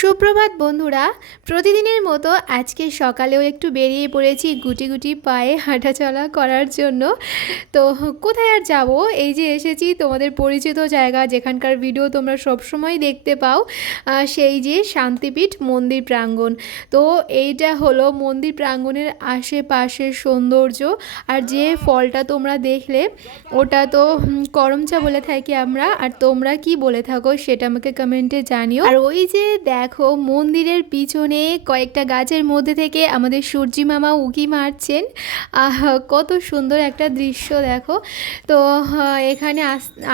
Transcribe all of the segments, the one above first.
সুপ্রভাত বন্ধুরা, প্রতিদিনের মতো আজকে সকালেও একটু বেরিয়ে পড়েছি গুটি গুটি পায়ে হাঁটাচলা করার জন্য। তো কোথায় আর যাব, এই যে এসেছি তোমাদের পরিচিত জায়গা, যেখানকার ভিডিও তোমরা সবসময় দেখতে পাও, সেই যে শান্তিপীঠ মন্দির প্রাঙ্গণ। তো এইটা হলো মন্দির প্রাঙ্গণের আশেপাশের সৌন্দর্য। আর যে ফলটা তোমরা দেখলে ওটা তো করমচা বলে থাকি আমরা, আর তোমরা কি বলে থাকো সেটা আমাকে কমেন্টে জানিও। আর ওই যে দেখো মন্দিরের পিছনে কয়েকটা গাছের মধ্যে থেকে আমাদের সূর্যি মামা উঁকি মারছেন। কত সুন্দর একটা দৃশ্য দেখো। তো এখানে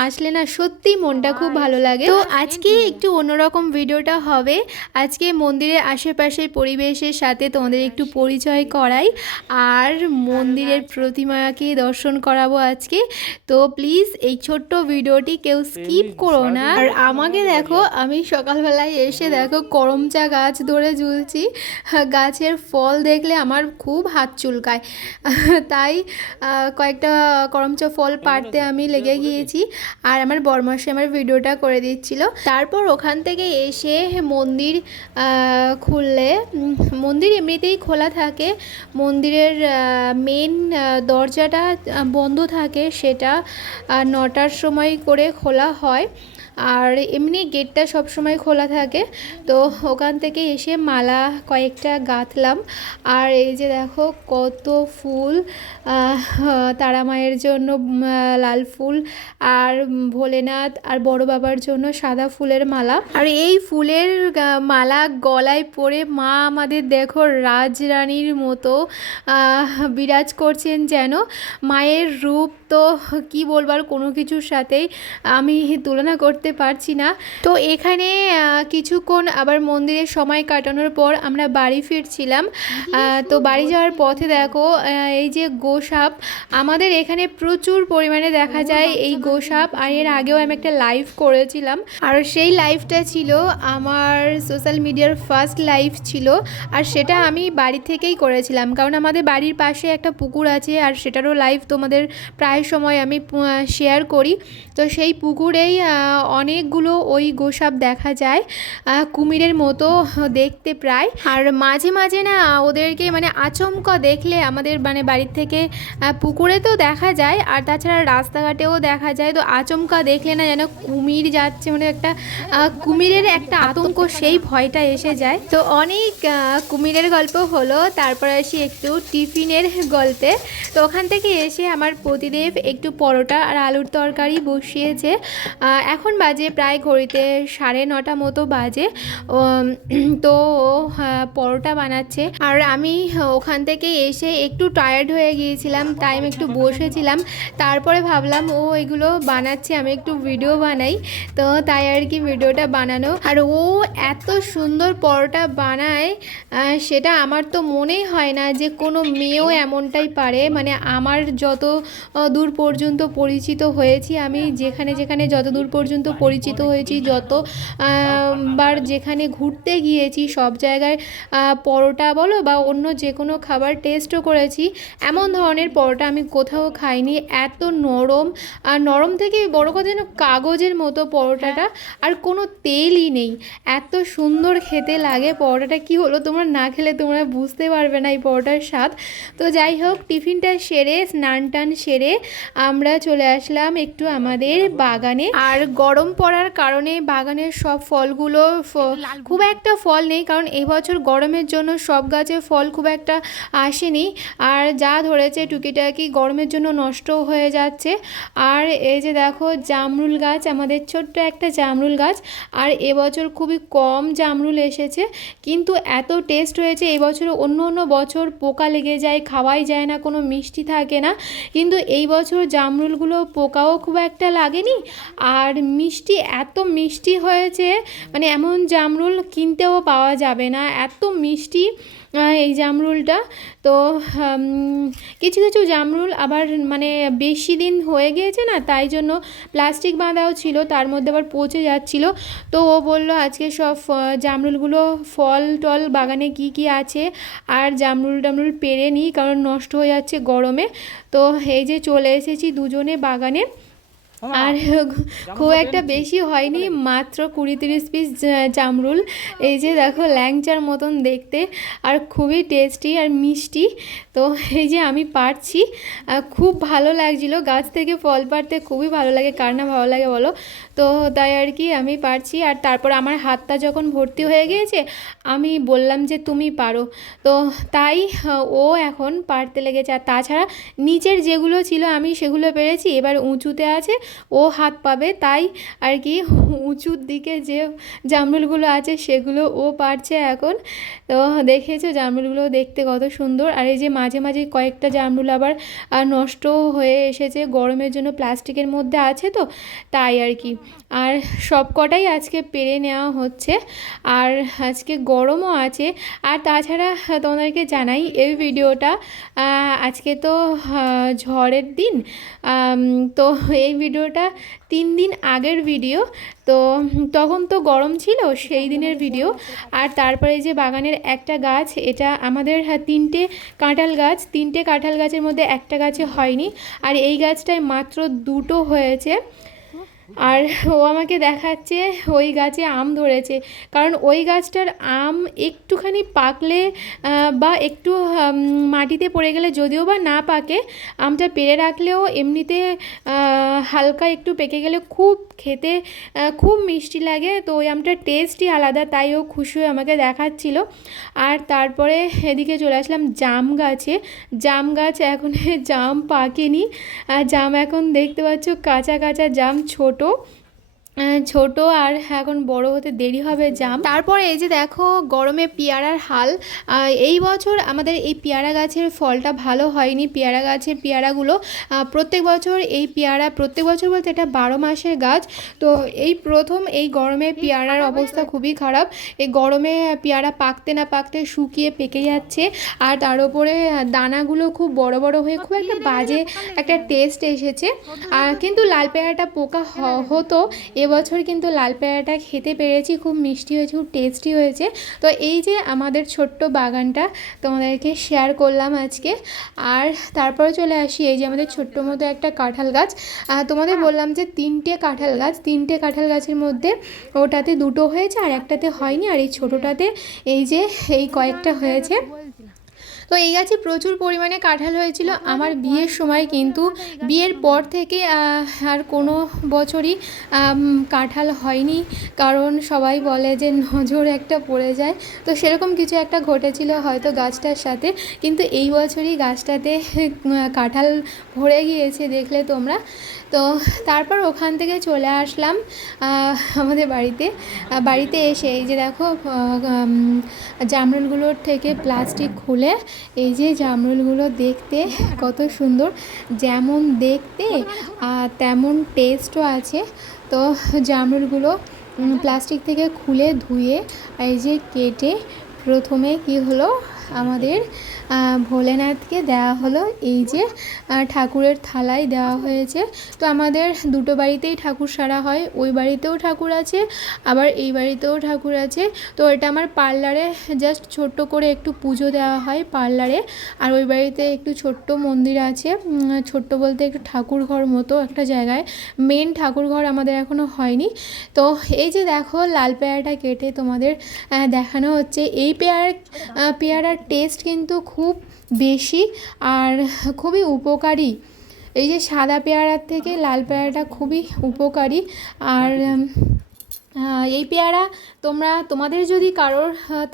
আসলে না সত্যি মনটা খুব ভালো লাগে। তো আজকে একটু অন্যরকম ভিডিওটা হবে। আজকে মন্দিরের আশেপাশের পরিবেশের সাথে তোমাদের একটু পরিচয় করাই, আর মন্দিরের প্রতিমাকে দর্শন করাবো আজকে। তো প্লিজ এই ছোট্ট ভিডিওটি কেউ স্কিপ করো না। আর আমাকে দেখো, আমি সকালবেলায় এসে দেখো করমচা গাছ ধরে ঝুলছি। গাছের ফল দেখলে আমার খুব হাত চুলকায়, তাই কয়েকটা করমচা ফল পাড়তে আমি লেগে গিয়েছি। আর আমার বরমাসে আমার ভিডিওটা করে দিচ্ছিল। তারপর ওখান থেকে এসে মন্দির খুললে, মন্দির এমনিতেই খোলা থাকে, মন্দিরের মেন দরজাটা বন্ধ থাকে, সেটা 9টার সময় করে খোলা হয়, আর এমনি গেটটা সব সময় খোলা থাকে। তো ওখান থেকে এসে মালা কয়েকটা গাঁথলাম। আর এই যে দেখো কত ফুল, তারা মায়ের জন্য লাল ফুল, আর ভোলেনাথ আর বড় বাবার জন্য সাদা ফুলের মালা। আর এই ফুলের মালা গলায় পরে মা আমাদের দেখো রাজরানীর মতো বিরাজ করছেন যেন। মায়ের রূপ তো কি বলবার, কোনো কিছুর সাথেই আমি তুলনা করতে পারছি না। তো এখানে কিছুক্ষণ আবার মন্দিরে সময় কাটানোর পর আমরা বাড়ি ফিরছিলাম। তো বাড়ি যাওয়ার পথে দেখো এই যে গোসাপ, আমাদের এখানে প্রচুর পরিমাণে দেখা যায় এই গোসাপ। আর এর আগেও আমি একটা লাইভ করেছিলাম, আর সেই লাইভটা ছিল আমার সোশ্যাল মিডিয়ার ফার্স্ট লাইভ ছিল। আর সেটা আমি বাড়ি থেকেই করেছিলাম, কারণ আমাদের বাড়ির পাশে একটা পুকুর আছে, আর সেটারও লাইভ তোমাদের প্রায় সময় আমি শেয়ার করি। তো সেই পুকুরেই অনেকগুলো ওই গোসাপ দেখা যায়, কুমিরের মতো দেখতে প্রায়। আর মাঝে মাঝে না ওদেরকে মানে আচমকা দেখলে আমাদের মানে বাড়ির থেকে পুকুরে তো দেখা যায়, আর তাছাড়া রাস্তাঘাটেও দেখা যায়। তো আচমকা দেখলে না যেন কুমির যাচ্ছে, মানে একটা কুমিরের একটা আতঙ্ক, সেই ভয়টা এসে যায়। তো অনেক কুমিরের গল্প হলো, তারপর আসি একটু টিফিনের গল্পে। তো ওখান থেকে এসে আমার প্রতিদেব একটু পরোটা আর আলুর তরকারি বসিয়েছে। এখন বাজে প্রায় ঘড়িতে 9:30 মতো বাজে। তো পরোটা বানাচ্ছে, আর আমি ওখান থেকে এসে একটু টায়ার্ড হয়ে গিয়েছিলাম, তাই আমি একটু বসেছিলাম। তারপরে ভাবলাম ও এগুলো বানাচ্ছে, আমি একটু ভিডিও বানাই, তো তাই আর কি ভিডিওটা বানানো। আর ও এত সুন্দর পরোটা বানায়, সেটা আমার তো মনেই হয় না যে কোনো মেয়েও এমনটাই পারে। মানে আমার যত দূর পর্যন্ত পরিচিত হয়েছি, আমি যেখানে যেখানে যত দূর পর্যন্ত পরিচিত হয়েছি, যত বার যেখানে ঘুরতে গিয়েছি, সব জায়গায় পরোটা বলো বা অন্য যে কোনো খাবার টেস্টও করেছি, এমন ধরনের পরোটা আমি কোথাও খাইনি। এত নরম, আর নরম থেকে বড় কথা যেন কাগজের মতো পরোটাটা, আর কোনো তেলই নেই, এত সুন্দর খেতে লাগে পরোটাটা। কি হলো, তোমরা না খেলে তোমরা বুঝতে পারবে না এই পরোটার স্বাদ। তো যাই হোক, টিফিনটা সেরে স্নান টান সেরে আমরা চলে আসলাম একটু আমাদের বাগানে। আর গরম পড়ার কারণে বাগানের সব ফলগুলো খুব একটা ফল নেই, কারণ এবছর গরমের জন্য সব গাছে ফল খুব একটা আসেনি, আর যা ধরেছে টুকিটাকি গরমের জন্য নষ্ট হয়ে যাচ্ছে। আর এই যে দেখো জামরুল গাছ, আমাদের ছোট্ট একটা জামরুল গাছ, আর এবছর খুবই কম জামরুল এসেছে, কিন্তু এত টেস্ট হয়েছে এবছর। অন্য অন্য বছর পোকা লেগে যায়, খাওয়াই যায় না, কোনো মিষ্টি থাকে না, কিন্তু এই বছর জামরুলগুলো পোকাও খুব একটা লাগেনি, আর মিষ্টি এত মিষ্টি হয়েছে, মানে এমন জামরুল কিনতেও পাওয়া যাবে না, এত মিষ্টি এই জামরুলটা। তো কিছু কিছু জামরুল আবার মানে বেশি দিন হয়ে গিয়েছে না, তাই জন্য প্লাস্টিক বাঁধাও ছিল, তার মধ্যে আবার পচে যাচ্ছিল। তো ও বলল আজকে সব জামরুলগুলো, ফল টল বাগানে কি কি আছে আর জামরুল টামরুল পেরে নিই, কারণ নষ্ট হয়ে যাচ্ছে গরমে। তো এই যে চলে এসেছি দুজনে বাগানে। আর খুব একটা বেশি হয়নি, মাত্র 20-30 পিস জামরুল। এই যে দেখো ল্যাংচার মতন দেখতে, আর খুবই টেস্টি আর মিষ্টি। তো এই যে আমি পারছি, খুব ভালো লাগছিল। গাছ থেকে ফল পাড়তে খুবই ভালো লাগে, কার না ভালো লাগে বলো। তো তাই আর কি আমি পারছি। আর তারপর আমার হাতটা যখন ভর্তি হয়ে গিয়েছে, আমি বললাম যে তুমি পারো। তো তাই ও এখন পারতে লেগেছে। আর তাছাড়া নিচের যেগুলো ছিল আমি সেগুলো পেরেছি, এবার উঁচুতে আছে, ও হাত পাবে। তাই আর কি উঁচুর দিকে যে জামরুলগুলো আছে সেগুলো ও পারছে এখন। তো দেখেছো জামরুলগুলো দেখতে কত সুন্দর। আর এই যে মাঝে মাঝে কয়েকটা জামরুল আবার নষ্ট হয়ে এসেছে, গরমের জন্য প্লাস্টিকের মধ্যে আছে তো, তাই আর কি। আর সব কটাই আজকে পেরে নেওয়া হচ্ছে। আর আজকে গরমও আছে। আর তাছাড়া তোমাদেরকে জানাই এই ভিডিওটা, আজকে তো ঝড়ের দিন, তো এই ভিডিওটা 3 দিন আগের ভিডিও। তো তখন তো গরম ছিল, সেই দিনের ভিডিও। আর তারপরে যে বাগানের একটা গাছ, এটা আমাদের 3টে কাঁঠাল গাছ, 3টে কাঁঠাল গাছের মধ্যে একটা গাছে হয়নি, আর এই গাছটায় মাত্র 2টো হয়েছে। আর ও আমাকে দেখাচ্ছে ওই গাছে আম ধরেছে, কারণ ওই গাছটার আম একটুখানি পাকলে বা একটু মাটিতে পড়ে গেলে, যদিও বা না পাকে, আমটা পেরে রাখলেও এমনিতে হালকা একটু পেকে গেলে খুব খেতে খুব মিষ্টি লাগে। তো ওই আমটার টেস্টই আলাদা, তাই ও খুশি হয়ে আমাকে দেখাচ্ছিল। আর তারপরে এদিকে চলে আসলাম জাম গাছে। জাম গাছ এখন জাম পাকেনি, জাম এখন দেখতে পাচ্ছ কাঁচা কাঁচা জাম, ছোট ছোট, আর এখন বড় হতে দেরি হবে জাম। তারপরে এই যে দেখো গরমে পেয়ারার হাল। এই বছর আমাদের এই পেয়ারা গাছের ফলটা ভালো হয়নি। পেয়ারা গাছের পেয়ারাগুলো প্রত্যেক বছর এই পেয়ারা, প্রত্যেক বছর বলতে এটা 12 মাসের গাছ। তো এই প্রথম এই গরমে পেয়ারার অবস্থা খুবই খারাপ। এই গরমে পেয়ারা পাকতে না পাকতে শুকিয়ে পেকে যাচ্ছে, আর তার উপরে দানাগুলো খুব বড় বড় হয়ে খুব একটা বাজে একটা টেস্ট এসেছে। কিন্তু লাল পেয়ারাটা পোকা হতো, এবছর কিন্তু লাল পেয়ারাটা খেতে পেরেছি, খুব মিষ্টি হয়েছে, খুব টেস্টি হয়েছে। তো এই যে আমাদের ছোট্ট বাগানটা তোমাদেরকে শেয়ার করলাম আজকে। আর তারপরে চলে আসি এই যে আমাদের ছোট্ট মতো একটা কাঁঠাল গাছ। তোমাদের বললাম যে 3টে কাঁঠাল গাছ, 3টে কাঁঠাল গাছের মধ্যে ওটাতে 2টো হয়েছে আর একটাতে হয়নি, আর এই ছোটোটাতে এই যে এই কয়েকটা হয়েছে। তো এই গাছে প্রচুর পরিমাণে কাঁঠাল হয়েছিল আমার বিয়ের সময়, কিন্তু বিয়ের পর থেকে আর কোনো বছরই কাঁঠাল হয়নি, কারণ সবাই বলে যে নজর একটা পড়ে যায়। তো সেরকম কিছু একটা ঘটেছিল হয়তো গাছটার সাথে, কিন্তু এই বছরই গাছটাতে কাঁঠাল ভরে গিয়েছে, দেখলে তোমরা। তো তারপর ওখান থেকে চলে আসলাম আমাদের বাড়িতে এসে এই যে দেখো জামরুলগুলোর থেকে প্লাস্টিক খুলে এই যে জামরুলগুলো দেখতে কত সুন্দর, যেমন দেখতে তেমন টেস্টও আছে। তো জামরুলগুলো প্লাস্টিক থেকে খুলে ধুয়ে এই যে কেটে প্রথমে কি হলো, আমাদের ভোলেনাথকে দেওয়া হলো। এই যে ঠাকুরের থালায় দেওয়া হয়েছে। তো আমাদের 2টো বাড়িতেই ঠাকুর সারা হয়, ওই বাড়িতেও ঠাকুর আছে, আবার এই বাড়িতেও ঠাকুর আছে। তো এটা আমার পার্লারে জাস্ট ছোট্ট করে একটু পুজো দেওয়া হয় পার্লারে, আর ওই বাড়িতে একটু ছোট্ট মন্দির আছে, ছোট্ট বলতে একটু ঠাকুর ঘর মতো একটা জায়গায়, মেন ঠাকুর ঘর আমাদের এখনও হয়নি। তো এই যে দেখো লাল পেয়ারাটা কেটে তোমাদের দেখানো হচ্ছে। এই পেয়ারার টেস্ট কিন্তু খুব বেশি আর খুবই উপকারী। এই যে সাদা পেয়ারার থেকে লাল পেয়ারাটা খুবই উপকারী। আর এই পেয়ারা তোমাদের যদি কারোর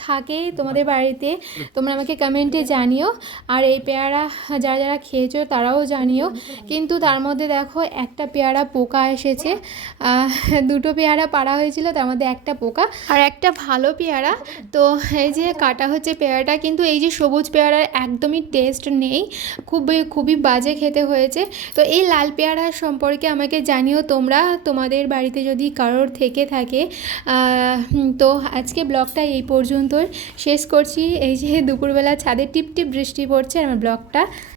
থাকে তোমাদের বাড়িতে, তোমরা আমাকে কমেন্টে জানিও। আর এই পেয়ারা যারা যারা খেয়েছো তারাও জানিও। কিন্তু তার মধ্যে দেখো একটা পেয়ারা পোকা এসেছে, 2টো পেয়ারা পাড়া হয়েছিল, তার মধ্যে একটা পোকা আর একটা ভালো পেয়ারা। তো এই যে কাটা হচ্ছে পেয়ারাটা, কিন্তু এই যে সবুজ পেয়ারার একদমই টেস্ট নেই, খুবই বাজে খেতে হয়েছে। তো এই লাল পেয়ারা সম্পর্কে আমাকে জানিও তোমরা, তোমাদের বাড়িতে যদি কারোর থেকে থাকে। তো আজকে ব্লগটা এই পর্যন্তই শেষ করছি। এই যে দুপুরবেলা ছাদে টিপ টিপ বৃষ্টি পড়ছে, আমার ব্লগটা